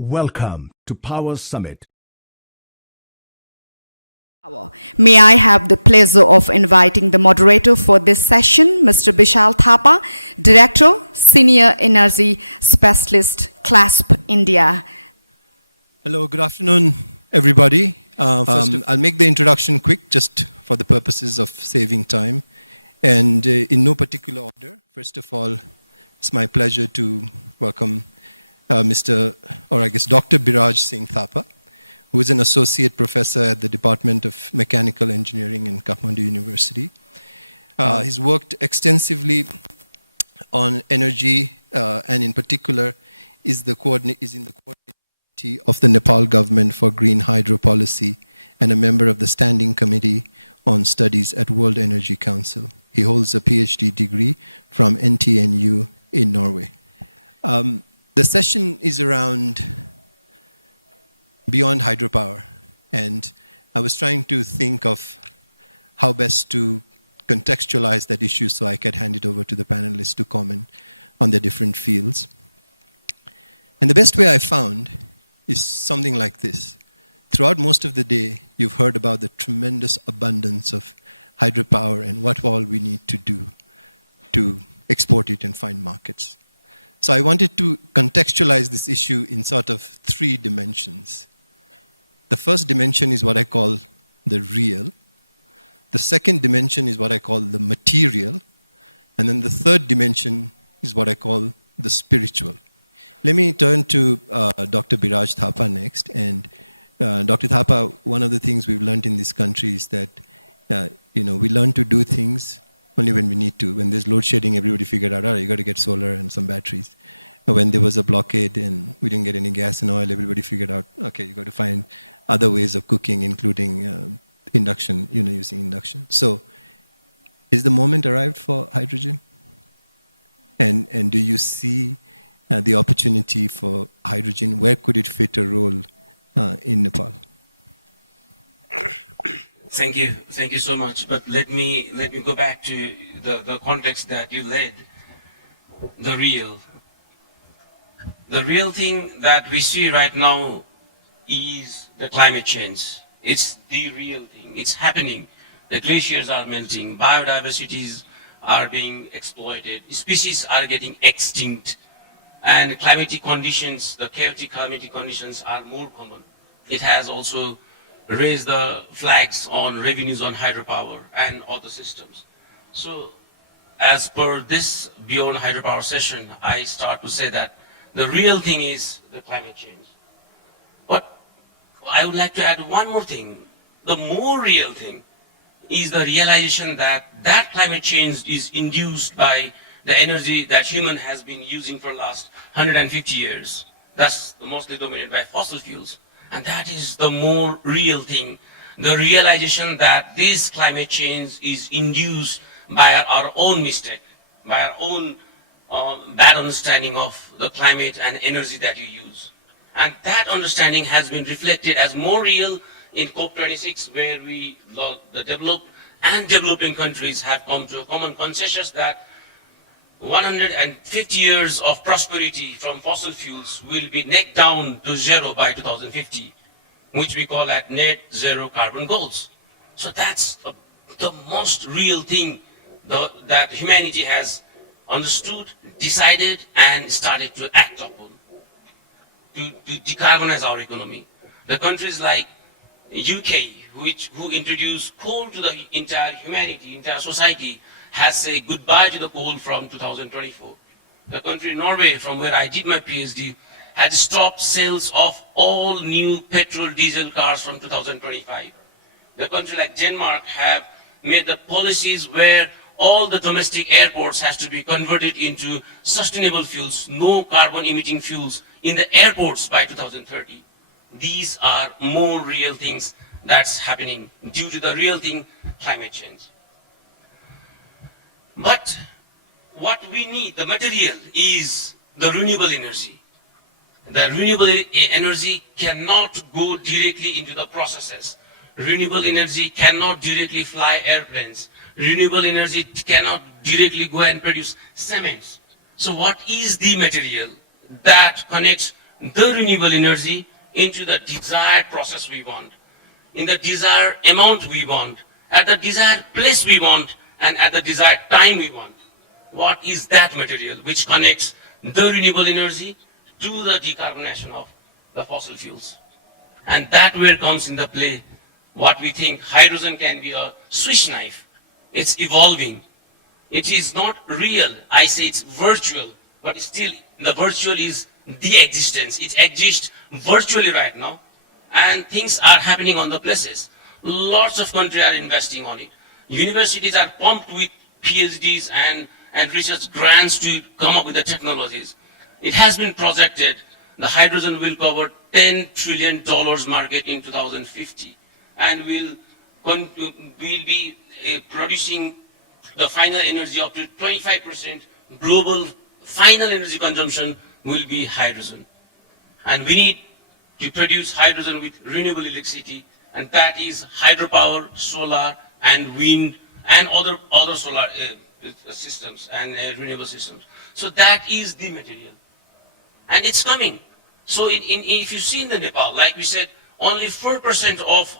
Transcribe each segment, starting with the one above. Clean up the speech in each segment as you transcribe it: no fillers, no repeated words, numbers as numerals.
Welcome to Power Summit. May I have the pleasure of inviting the moderator for this session, Mr. Bishal Thapa, Director, Senior Energy Specialist, CLASP India. Hello, good afternoon, everybody. I'll make the introduction quick, just for the purposes of saving time. And in no particular order, first of all, it's my pleasure to welcome Dr. Biraj Singh Thapa, who is an associate professor at the Department of Mechanical Engineering in Kathmandu University. He's worked extensively on energy, and in particular is in the coordinating committee of the Nepal government for green hydro policy and a member of the Standing Committee on Studies at World Energy Council. He holds a PhD degree from NTNU in Norway. The session is around beyond hydropower, and I was trying to think of how best to contextualize that issue so I could hand it over to the panelists to comment on the different fields. And the best way I found is something like this. Throughout most of the day, you've heard about the tremendous abundance of hydropower and what all we need to do to export it and find markets. So I wanted to contextualize this issue in sort of three dimensions. The first dimension is what I call the real. The second dimension is what I call the material. And then the third dimension is what I call the spiritual. Let me turn to Dr. Biraj Thapa next. And Dr. Thapa, one of the things we've learned in this country is that we learn to do things only when we need to. When there's load shedding, everybody figured out, you got to get solar and some batteries. When there was a blockade and we didn't get any gas and oil, everybody figured out, okay, you got to find other ways of cooking, including induction, using induction. So, is the moment arrived for hydrogen? And do you see the opportunity for hydrogen? Where could it fit a role in Nepal? Thank you so much. But let me go back to the context that you led. The real thing that we see right now is the climate change. It's the real thing. It's happening. The glaciers are melting. Biodiversities are being exploited. Species are getting extinct. And climatic conditions, the chaotic climatic conditions are more common. It has also raised the flags on revenues on hydropower and other systems. So as per this Beyond Hydropower session, I start to say that the real thing is the climate change. But I would like to add one more thing. The more real thing is the realization that climate change is induced by the energy that human has been using for the last 150 years. That's mostly dominated by fossil fuels. And that is the more real thing. The realization that this climate change is induced by our own mistake, by our own bad understanding of the climate and energy that you use. And that understanding has been reflected as more real in COP26, where the developed and developing countries have come to a common consensus that 150 years of prosperity from fossil fuels will be neck down to zero by 2050, which we call at net zero carbon goals. So that's the most real thing that humanity has understood, decided, and started to act upon to decarbonize our economy. The countries like UK, who introduced coal to the entire humanity, entire society, has said goodbye to the coal from 2024. The country Norway, from where I did my PhD, had stopped sales of all new petrol diesel cars from 2025. The country like Denmark have made the policies where all the domestic airports has to be converted into sustainable fuels, no carbon emitting fuels in the airports by 2030. These are more real things that's happening due to the real thing, climate change. But what we need, the material, is the renewable energy. The renewable energy cannot go directly into the processes. Renewable energy cannot directly fly airplanes. Renewable energy cannot directly go and produce cements. So what is the material that connects the renewable energy into the desired process we want, in the desired amount we want, at the desired place we want, and at the desired time we want. What is that material which connects the renewable energy to the decarbonization of the fossil fuels? And that where comes in the play what we think hydrogen can be a Swiss knife. It's evolving. It is not real. I say it's virtual, but still the virtual is the existence. It exists virtually right now, and things are happening on the places. Lots of countries are investing on it. Universities are pumped with PhDs and research grants to come up with the technologies. It has been projected the hydrogen will cover $10 trillion market in 2050, and will be producing the final energy up to 25%. Global final energy consumption will be hydrogen. And we need to produce hydrogen with renewable electricity, and that is hydropower, solar, and wind, and other solar systems and renewable systems. So that is the material. And it's coming. So if you see in the Nepal, like we said, only 4% of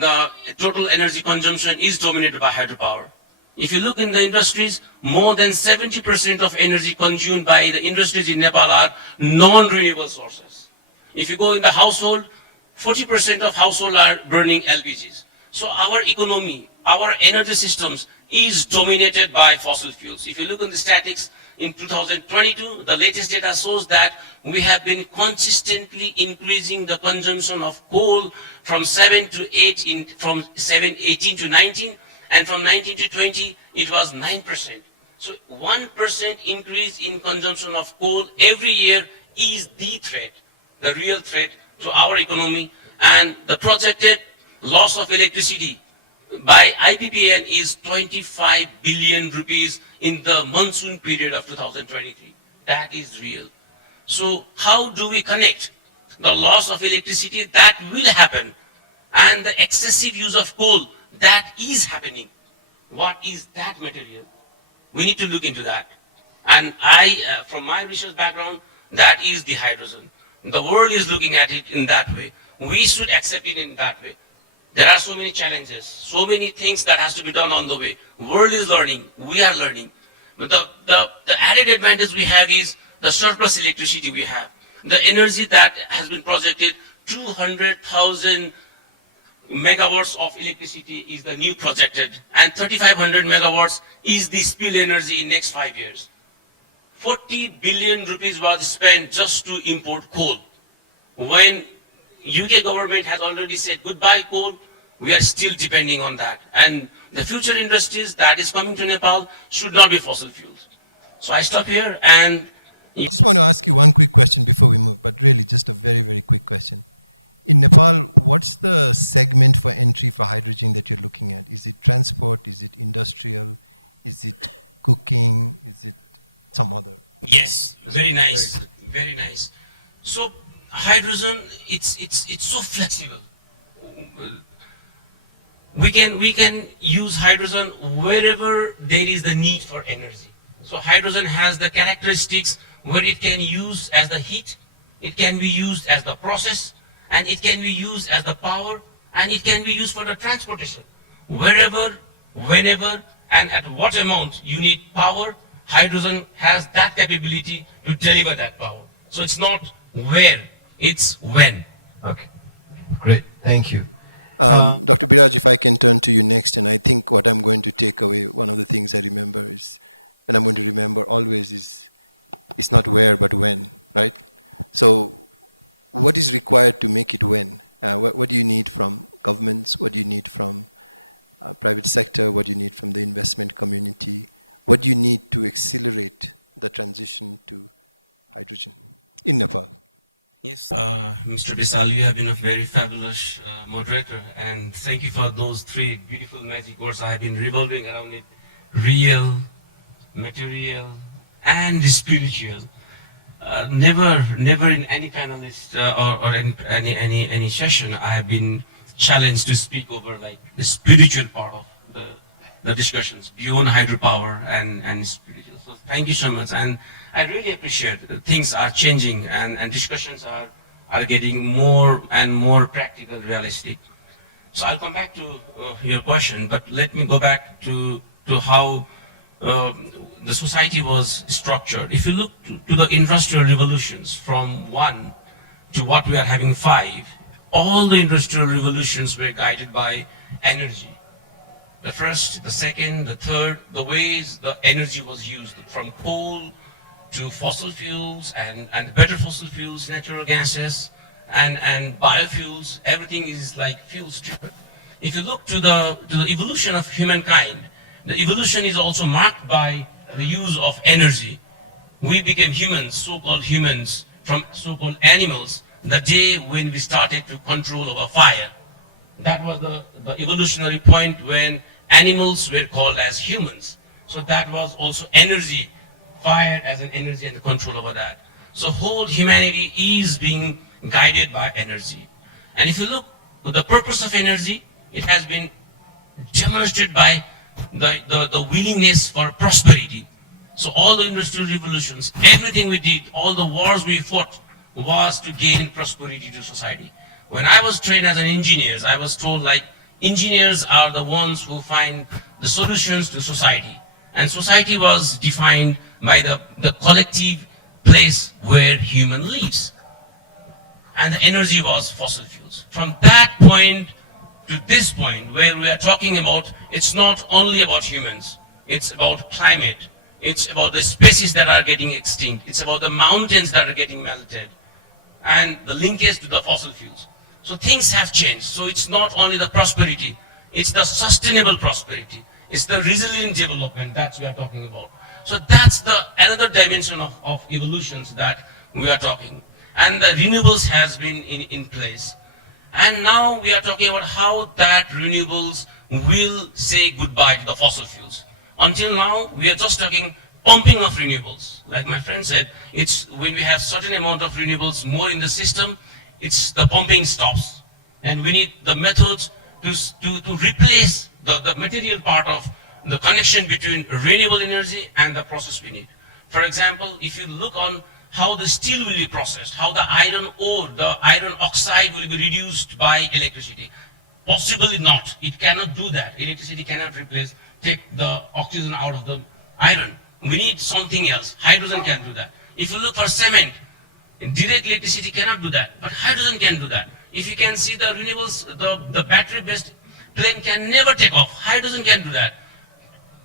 the total energy consumption is dominated by hydropower. If you look in the industries, more than 70% of energy consumed by the industries in Nepal are non-renewable sources. If you go in the household, 40% of households are burning LPGs. So our economy, our energy systems is dominated by fossil fuels. If you look at the statistics, in 2022, the latest data shows that we have been consistently increasing the consumption of coal from 7 to 8, from 18 to 19, and from 19 to 20, it was 9%. So 1% increase in consumption of coal every year is the threat, the real threat to our economy, and the projected loss of electricity by IPPN is 25 billion rupees in the monsoon period of 2023. That is real. So how do we connect the loss of electricity that will happen and the excessive use of coal that is happening? What is that material? We need to look into that. And I, from my research background, that is the hydrogen. The world is looking at it in that way. We should accept it in that way. There are so many challenges, so many things that has to be done on the way. World is learning, we are learning. But the added advantage we have is the surplus electricity we have. The energy that has been projected, 200,000 megawatts of electricity is the new projected, and 3,500 megawatts is the spill energy in next 5 years. 40 billion rupees was spent just to import coal. When UK government has already said goodbye coal, we are still depending on that. And the future industries that is coming to Nepal should not be fossil fuels. So I stop here, and I just want to ask you one quick question before we move, but really just a very, very quick question. In Nepal, what's the segment for entry for hydrogen that you're looking at? Is it transport? Is it industrial? Is it cooking? Is it some other? yes, very nice, very nice. So hydrogen, it's so flexible. We can use hydrogen wherever there is the need for energy. So hydrogen has the characteristics where it can use as the heat, it can be used as the process, and it can be used as the power, and it can be used for the transportation. Wherever, whenever, and at what amount you need power, hydrogen has that capability to deliver that power. So it's not where, it's when. Okay, great, thank you. Dr. Biraj, if I can turn to you next, and I think what I'm going to take away, one of the things I remember is, and I'm going to remember always is, it's not where but when, right? So what is required to make it when? What do you need from governments? What do you need from private sector? What do you need from the investment community? What do you need to accelerate the transition to hydrogen in Nepal? Yes, Mr. Bisal, you have been a very fabulous moderator, and thank you for those three beautiful magic words. I have been revolving around it: real, material, and spiritual. Never in any panelist or any session I have been challenged to speak over like the spiritual part of the discussions beyond hydropower and spiritual. So thank you so much. And I really appreciate that things are changing and discussions are getting more and more practical, realistic. So I'll come back to your question, but let me go back to how the society was structured. If you look to the industrial revolutions from 1 to what we are having 5, all the industrial revolutions were guided by energy. The first, the second, the third, the ways the energy was used, from coal to fossil fuels and better fossil fuels, natural gases, and biofuels, everything is like fuels driven. If you look to the evolution of humankind, the evolution is also marked by the use of energy. We became humans, so-called humans, from so-called animals, the day when we started to control our fire. That was the evolutionary point when animals were called as humans. So that was also energy, fire as an energy and the control over that. So whole humanity is being guided by energy. And if you look at the purpose of energy, it has been demonstrated by the willingness for prosperity. So all the industrial revolutions, everything we did, all the wars we fought was to gain prosperity to society. When I was trained as an engineer, I was told like engineers are the ones who find the solutions to society. And society was defined by the collective place where human lives. And the energy was fossil fuels. From that point to this point where we are talking about, it's not only about humans, it's about climate, it's about the species that are getting extinct, it's about the mountains that are getting melted, and the linkage to the fossil fuels. So things have changed. So it's not only the prosperity, it's the sustainable prosperity, it's the resilient development that we are talking about. So that's the another dimension of evolutions that we are talking. And the renewables has been in place. And now we are talking about how that renewables will say goodbye to the fossil fuels. Until now, we are just talking pumping of renewables. Like my friend said, it's when we have certain amount of renewables more in the system, it's the pumping stops. And we need the methods to replace the material part of the connection between renewable energy and the process we need. For example, if you look on how the steel will be processed, how the iron ore, the iron oxide will be reduced by electricity. Possibly not. It cannot do that. Electricity cannot take the oxygen out of the iron. We need something else. Hydrogen can do that. If you look for cement, direct electricity cannot do that, but hydrogen can do that. If you can see the renewables, the battery-based plane can never take off. Hydrogen can do that.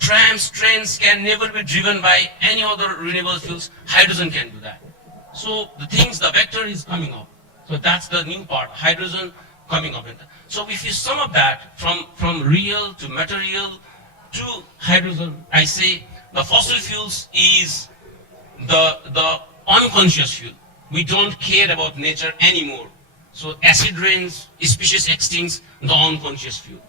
Trams, trains can never be driven by any other renewable fuels. Hydrogen can do that. So the vector is coming up. So that's the new part, hydrogen coming up. So if you sum up that from real to material to hydrogen, I say the fossil fuels is the unconscious fuel. We don't care about nature anymore. So acid rains, species extincts, the unconscious fuel.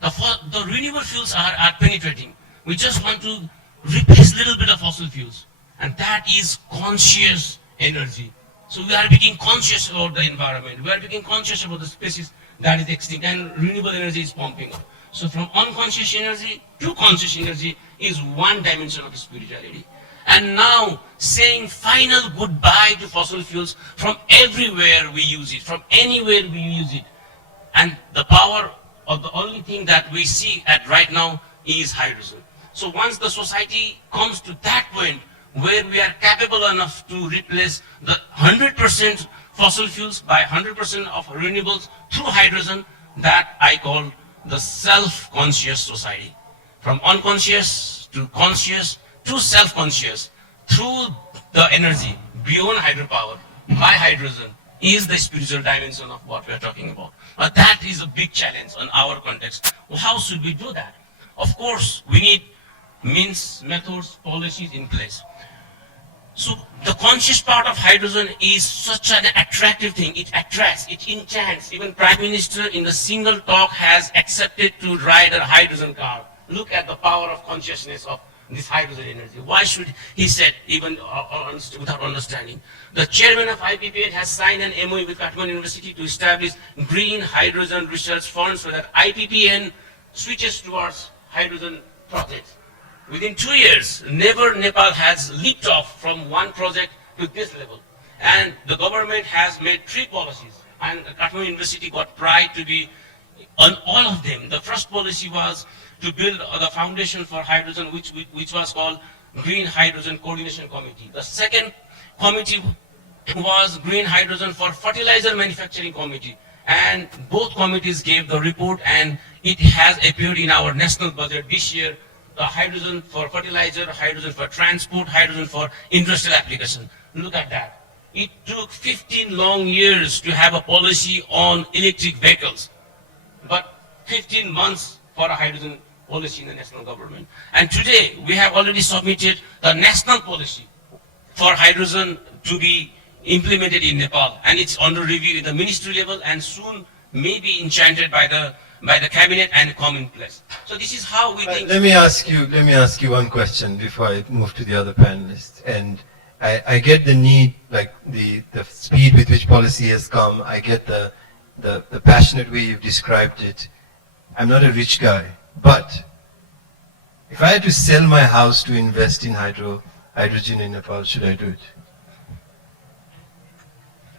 The renewable fuels are penetrating. We just want to replace a little bit of fossil fuels. And that is conscious energy. So we are becoming conscious about the environment. We are becoming conscious about the species that is extinct. And renewable energy is pumping up. So from unconscious energy to conscious energy is one dimension of spirituality. And now saying final goodbye to fossil fuels, from everywhere we use it, from anywhere we use it. And the power of the only thing that we see at right now is hydrogen. So once the society comes to that point where we are capable enough to replace the 100% fossil fuels by 100% of renewables through hydrogen, that I call the self-conscious society. From unconscious to conscious to self-conscious through the energy beyond hydropower by hydrogen is the spiritual dimension of what we are talking about. But that is a big challenge in our context. Well, how should we do that? Of course, we need means, methods, policies in place. So the conscious part of hydrogen is such an attractive thing. It attracts, it enchants. Even Prime Minister in the single talk has accepted to ride a hydrogen car. Look at the power of consciousness of this hydrogen energy. Why should he said even without understanding? The chairman of IPPN has signed an MOU with Kathmandu University to establish green hydrogen research fund so that IPPN switches towards hydrogen projects. Within 2 years, never Nepal has leaped off from one project to this level. And the government has made 3 policies. And Kathmandu University got pride to be on all of them. The first policy was to build the foundation for hydrogen, which was called Green Hydrogen Coordination Committee. The second committee was Green Hydrogen for Fertilizer Manufacturing Committee. And both committees gave the report, and it has appeared in our national budget this year. The hydrogen for fertilizer, hydrogen for transport, hydrogen for industrial application. Look at that. It took 15 long years to have a policy on electric vehicles, but 15 months for a hydrogen policy in the national government. And today, we have already submitted the national policy for hydrogen to be implemented in Nepal, and it's under review at the ministry level, and soon may be enchanted by the cabinet and come in place. So this is how we think. Let me ask you one question before I move to the other panelists. And I get the need, like the speed with which policy has come. I get the passionate way you've described it. I'm not a rich guy, but if I had to sell my house to invest in hydrogen in Nepal, should I do it?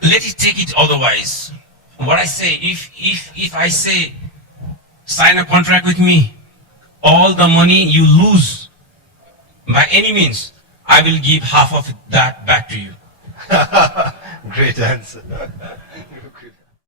Let it take it otherwise. What I say, if I say, sign a contract with me, all the money you lose, by any means, I will give half of that back to you. Great answer.